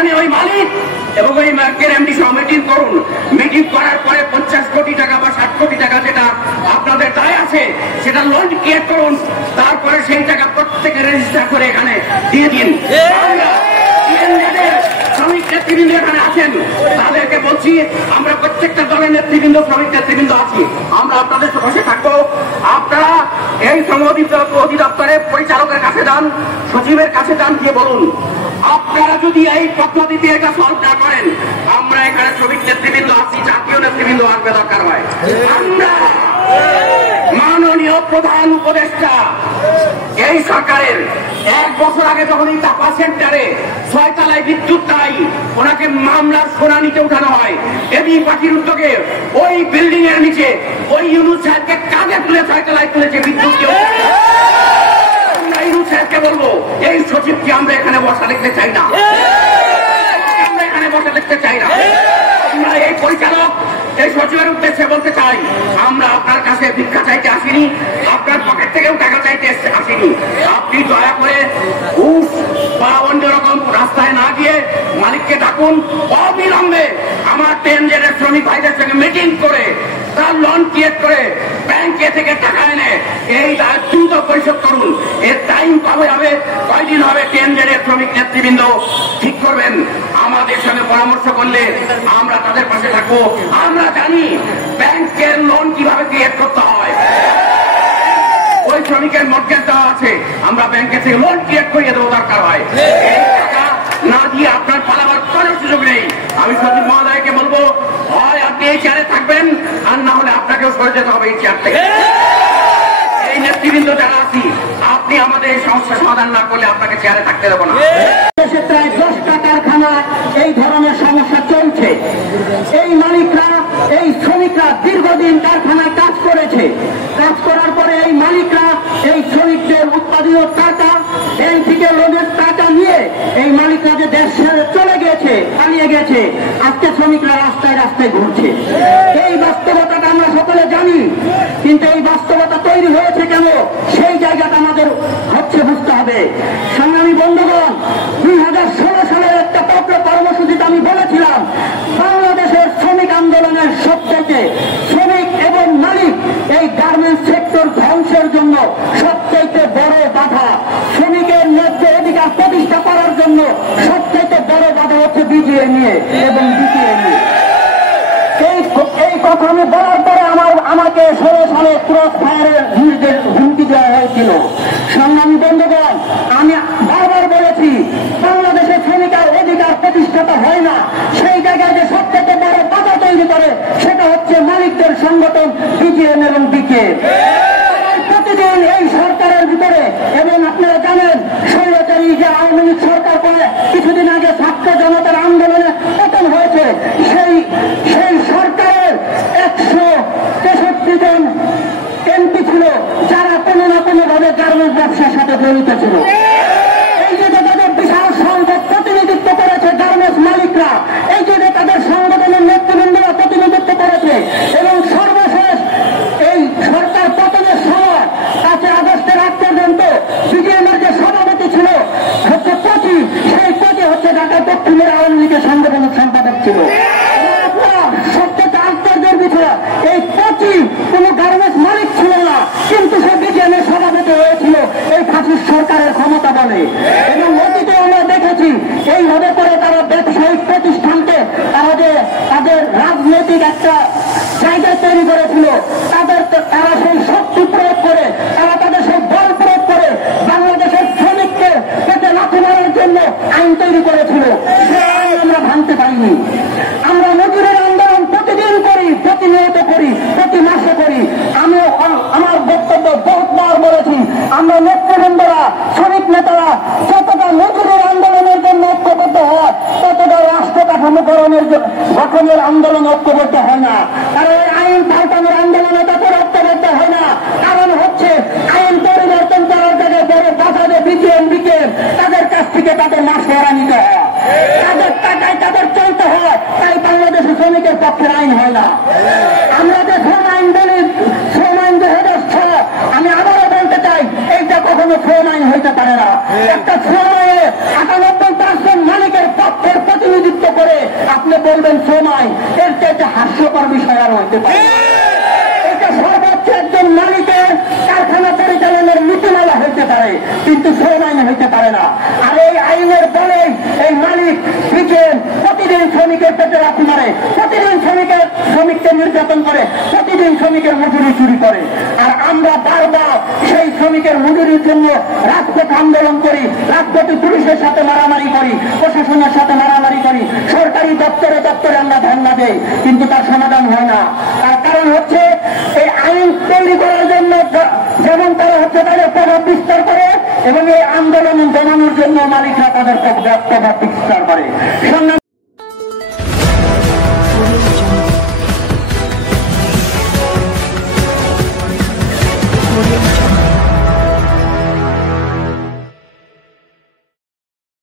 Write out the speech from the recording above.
সেখানে ওই মালিক এবং ওই ব্যাংকের এমডি সহ মিটিং করুন। মিটিং করার পরে 50 কোটি টাকা বা 60 কোটি টাকা যেটা আপনাদের দায় আছে সেটা লোন ক্রিয়েট করুন। তারপরে সেই টাকা প্রত্যেকে রেজিস্টার করে এখানে দিয়ে দিন। শ্রমিক নেতৃবৃন্দ এখানে আছেন, তাদেরকে বলছি আমরা প্রত্যেকটা দলের নেতৃবৃন্দ, শ্রমিক নেতৃবৃন্দ আছি, আমরা আপনাদের পাশে থাকবো। আপনারা এই শ্রম অধিদপ্তরের পরিচালকের কাছে যান, সচিবের কাছে যান, গিয়ে বলুন আপনারা যদি এই পদ্ধতিতে এটা সলভ না করেন, আমরা এখানে শ্রমিক নেতৃবৃন্দ আছি, জাতীয় নেতৃবৃন্দ আসবে দরকার হয়। আমরা মাননীয় প্রধান উপদেষ্টা এই সরকারের 1 বছর আগে যখন এই টাকা সেন্টারে 6 তলায় বিদ্যুৎ নাই, ওনাকে মামলার শুনানিতে উঠানো হয়। এবি পার্টির উদ্যোগে ওই বিল্ডিং এর নিচে ওই ইউনুস সাহেবকে কাঁধে তুলে 6 তলায় তুলেছে বিদ্যুৎ। আমরা ইউনুস সাহেবকে বলবো এই সচিবকে আমরা এখানে বসা দেখতে চাই না, আমরা এখানে বসা দেখতে চাই না। আমরা এই পরিচালক, এই সচিবের উদ্দেশ্যে বলতে চাই, আমরা আপনার কাছে ভিক্ষা চাইতে আসিনি, আপনার পকেট থেকেও টাকা চাইতে আসিনি। আপনি দয়া করে ঘুষ বা অন্যরকম রাস্তায় না গিয়ে মালিককে ডাকুন, অবিলম্বে আমার ট্রেনের শ্রমিক ভাইদের সঙ্গে মিটিং করে তার লোন ক্রিয়েট করে ব্যাংকে থেকে টাকা এনে এই দ্রুত পরিশোধ করুন। এর টাইম কবে হবে, কয়দিন হবে, কেন্দ্রের শ্রমিক নেতৃবৃন্দ ঠিক করবেন। আমাদের সঙ্গে পরামর্শ করলে আমরা তাদের পাশে থাকবো। আমরা জানি ব্যাংকের লোন কিভাবে ক্রিয়েট করতে হয়, ওই শ্রমিকের মর্গেজ দেওয়া আছে, আমরা ব্যাংকের থেকে লোন ক্রিয়েট করিয়ে দেবো দরকার হয়। এই টাকা না দিয়ে আপনার পালাবার কোনো সুযোগ নেই। আমি সচিব মহোদয়কে বলবো, হয় আপনি এই চেয়ারে থাকবেন, আর না হলে আপনাকেও সরে যেতে হবে এই চেয়ার থেকে। এই নেতৃবৃন্দ যারা আছি, আপনি আমাদের এই সমস্যা সমাধান না করলে আপনাকে চেয়ারে থাকতে দেবো না। দেশে প্রায় 10টা কারখানায় এই ধরনের সমস্যা চলছে। এই মালিকরা, এই শ্রমিকরা দীর্ঘদিন কারখানায় কাজ করেছে। কাজ করার পরে এই মালিকরা এই শ্রমিকদের উৎপাদিত টাকা, ব্যাংক থেকে লোনের টাকা নিয়ে এই মালিকরা যে দেশ ছেড়ে চলে গেছে, পালিয়ে গেছে, আজকে শ্রমিকরা রাস্তায় রাস্তায় ঘুরছে। এই বাস্তবতাটা আমরা সকলে জানি, কিন্তু এই বাস্তবতা তৈরি হয়েছে কেন, সেই জায়গাটা আমাদের হচ্ছে বুঝতে হবে। সংগ্রামী বন্ধুগণ, 2016 সালের একটা পত্র কর্মসূচিতে আমি বলেছিলাম, বাংলাদেশের শ্রমিক আন্দোলনের সবচেয়ে শ্রমিক এবং মালিক এই গার্মেন্টস সেক্টর ধ্বংসের জন্য সবচেয়ে বড় বাধা, শ্রমিকের ন্যায্য অধিকার প্রতিষ্ঠা করার জন্য সবচেয়ে বড় বাধা হচ্ছে বিজিএমইএ এবং বিটিএমইএ। এই কথা আমি বলার পরে আমাকে 16 সালে ক্রস ফায়ারের হুমকি দেওয়া হয়েছিল। সংগ্রামী বন্ধুগণ, আমি বারবার বলেছি, বাংলাদেশের শ্রমিকের অধিকার প্রতিষ্ঠাতা হয় না, সেই জায়গায় যে সবচেয়ে বড় বাধা তৈরি করে সেটা হচ্ছে মালিকদের সংগঠন বিজিএম এবং বিকেএম। প্রতিদিন এই সরকারের ভিতরে, এবং আপনারা জানেন স্বৈরাচারী যে আওয়ামী লীগ সরকার করে কিছুদিন আগে ছাত্র জনতার আন্দোলনে পতন হয়েছে, সেই সরকারের 163 জন এমপি ছিল যারা কোনো না কোনো ভাবে গার্মেন্টস ব্যবসার সাথে জড়িত ছিল। এই যে তাদের বিশাল সংখ্যক প্রতিনিধিত্ব করেছে গার্মেন্টস মালিকরা, এই যে তাদের সংগঠনের নেতৃবৃন্দরা প্রতিনিধিত্ব করেছে, এবং সর্বশেষ এই সরকার পতনের সময় 5 আগস্টের আগ পর্যন্ত বিজিএমের যে সভাপতি ছিল হচ্ছে কোচি, সেই কোচি হচ্ছে ঢাকা দক্ষিণের আওয়ামী লীগের সাংগঠনিক সম্পাদক ছিল। সবচেয়ে আশ্চর্যের বিষয়, এই কোচি কোন গার্মেন্টস মালিক ছিল না, কিন্তু সে বিজিএমের সভাপতি হয়েছিল এই ফাঁসির সরকারের ক্ষমতা বলে। এবং অতীতে আমরা দেখেছি এইভাবে করে তারা ব্যবসায়িক প্রতিষ্ঠানকে তাদের রাজনৈতিক একটা জায়গা তৈরি করেছিল, তারা সেই শক্তি প্রয়োগ করে, তারা তাদের সেই বল প্রয়োগ করে বাংলাদেশের শ্রমিককে পেটে লাথি মারার জন্য আইন তৈরি করেছিল। সে আইন আমরা ভাঙতে পারিনি। আমরা মজুরের আন্দোলন প্রতিদিন করি, প্রতিনিয়ত করি, প্রতি মাসে করি। আমি আমার বক্তব্য বহুতবার বলেছি, আমরা নেতৃবৃন্দরা, শ্রমিক নেতারা যতটা মজুরের আন্দোলনের জন্য ঐক্যবদ্ধ হয়, ততটা রাষ্ট্র কাঠামো গঠনের আন্দোলন ঐক্যবদ্ধ হয় না। কারণ এই আইন পাল্টানোর আন্দোলনে তত ঐক্যবদ্ধ হয় না। কারণ হচ্ছে আইন পরিবর্তন করার জায়গায় বড় বাধা বিজিএম বিকেএম তাদের কাছ থেকে তাদের মাসে এরা নিতে হয়, তাদের টাকায় তাদের চলতে হয়, তাই বাংলাদেশের শ্রমিকের পক্ষের আইন হয় না। আমরা যে শ্রম আইন বলি, শ্রম আইন 2006, আমি আবারও বলতে চাই, এইটা কখনো শ্রম আইন হইতে পারে না। একটা শ্রম আইনে 98% মালিকের পক্ষের বলবেন শ্রম আইন, এর চেয়ে হাস্যকর বিষয় আর হইতে পারে। এটা সর্বোচ্চ একজন মালিকের কারখানা পরিচালনার নীতিমালা হইতে পারে, কিন্তু শ্রম আইন হইতে পারে না। আর এই আইনের বলে এই মালিক প্রতিদিন শ্রমিকের পেটে লাথি মারে, প্রতিদিন শ্রমিককে নির্যাতন করে, প্রতিদিন শ্রমিকের মজুরি চুরি করে। আর আমরা বারবার সেই শ্রমিকের মজুরির জন্য রাজপথ আন্দোলন করি, রাজপথে পুলিশের সাথে মারামারি করি, প্রশাসনের সাথে মারামারি করি, সরকারি দপ্তরে দপ্তরে আমরা ধর্ণা দেই, কিন্তু তার সমাধান হয় না। তার কারণ হচ্ছে এই আইন তৈরি করার জন্য যেমন তারা হচ্ছে তাদের প্রভাব বিস্তার করে, এবং এই আন্দোলন জমানোর জন্য মালিকরা তাদের প্রভাব বিস্তার করে।